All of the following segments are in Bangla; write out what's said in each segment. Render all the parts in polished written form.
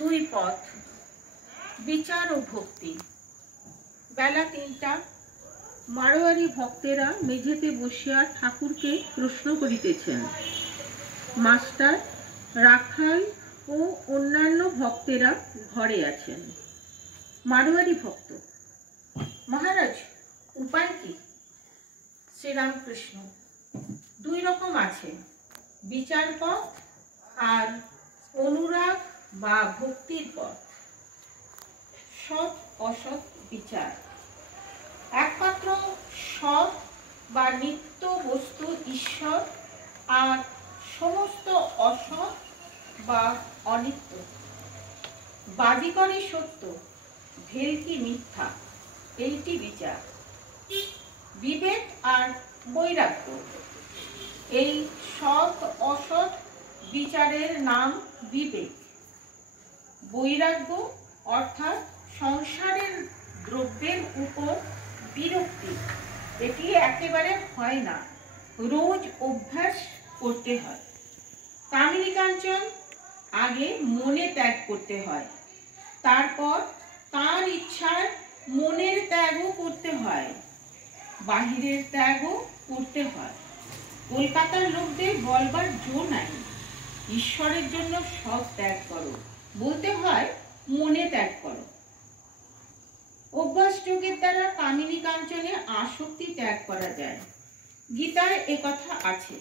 দুই পথ, বিচার ও ভক্তি। বেলা ৩টা। মারোয়ারি ভক্তেরা মেঝেতে বসিয়া ঠাকুরকে প্রশ্ন করিতেছেন। মাস্টার, রাখাল ও অন্যান্য ভক্তেরা ঘরে আছেন। মারোয়ারি ভক্ত: মহারাজ, উপায় কি? শ্রীরামকৃষ্ণ: দুই রকম আছে, বিচার পথ আর অনুরাগ বা ভক্তির পথ। সৎ অসৎ বিচার। একমাত্র সৎ বা নিত্য বস্তু ঈশ্বর, আর সমস্ত অসৎ বা অনিত্য। বাদিকরে সত্য, ভেলকি মিথ্যা, এইটি বিচার। বিবেক আর বৈরাগ্য, এই সৎ অসৎ বিচারের নাম বিবেক। বৈরাগ্য অর্থাৎ সংসারের দ্রব্যের উপর বিরক্তি, এটি একেবারে হয় না, রোজ অভ্যাস করতে হয়। কামিনী কাঞ্চন আগে মনে ত্যাগ করতে হয়, তারপর তার ইচ্ছার মনের ত্যাগও করতে হয়, বাহিরের ত্যাগও করতে হয়। কলকাতার লোকদের বলবার জো নাই, ঈশ্বরের জন্য সব ত্যাগ করো, বলতে হয় মনে ত্যাগ করো। অভ্যাস যোগের দ্বারা কামিনী কাঞ্চনে আসক্তি ত্যাগ করা যায়, গীতায় একথা আছে।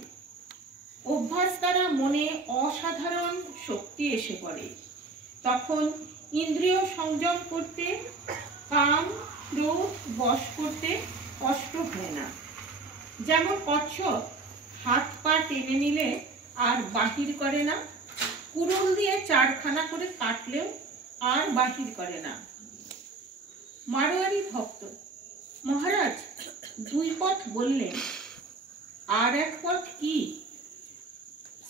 অভ্যাস দ্বারা মনে অসাধারণ শক্তি এসে পড়ে, তখন ইন্দ্রিয় সংযম করতে, কাম ক্রোধ বশ করতে কষ্ট হয় না। যেমন কচ্ছপ হাত পা টেনে নিলে আর বাহির করে না, কুড়ুল দিয়ে 4খানা করে কাটলেও আর বাহির করে না। মারোয়ারি ভক্ত: মহারাজ, দুই পথ বললেন, আর এক পথ কি?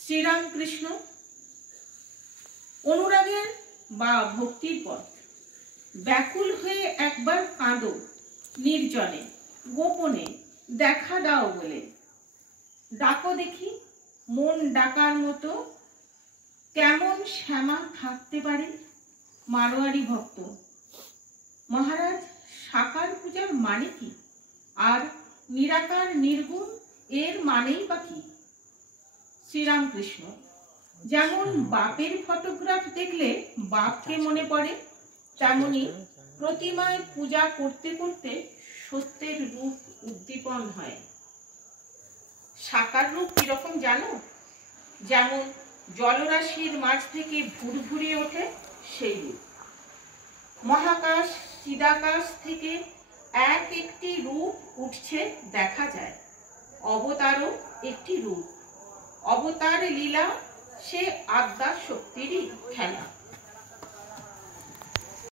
শ্রীরামকৃষ্ণ: অনুরাগের বা ভক্তির পথ। ব্যাকুল হয়ে একবার কাঁদো, নির্জনে গোপনে, দেখা দাও বলে। ডাকো দেখি, মন ডাকার মতো কেমন শ্যামা থাকতে পারে? মারোয়ারি ভক্ত: মহারাজ, সাকার পূজার মানে কি? আর নিরাকার নির্গুণ, এর মানেই বা কি? শ্রীরামকৃষ্ণ: যেমন বাপের ফটোগ্রাফ দেখলে বাপকে মনে পড়ে, তেমনি প্রতিমায় পূজা করতে করতে সত্যের রূপ উদ্দীপন হয়। সাকার রূপ কিরকম জানো? যেমন জলরাশির মাঝ থেকে ভুরভুরে ওঠে, সেই রূপ। মহাকাশ চিদাকাশ থেকে এক একটি রূপ উঠছে দেখা যায়। অবতারও একটি রূপ। অবতার লীলা সে আদ্যা শক্তিরই খেলা।